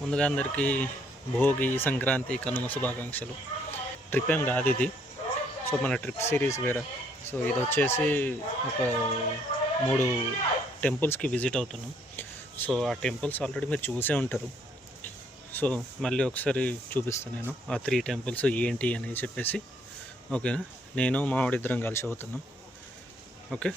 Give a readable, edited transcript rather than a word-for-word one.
ముందుగా అందరికీ భోగి, సంక్రాంతి, కనుమ శుభాకాంక్షలు. ట్రిప్ ఏం కాదు ఇది. సో మన ట్రిప్ సిరీస్ వేరే. సో ఇది వచ్చేసి ఒక 3 టెంపుల్స్కి విజిట్ అవుతున్నాం. సో ఆ టెంపుల్స్ ఆల్రెడీ మీరు చూసే ఉంటారు. సో మళ్ళీ ఒకసారి చూపిస్తాను నేను ఆ 3 టెంపుల్స్ ఏంటి అని చెప్పేసి. ఓకేనా, నేను మావాడిద్దరం కలిసి అవుతున్నాం. ఓకే.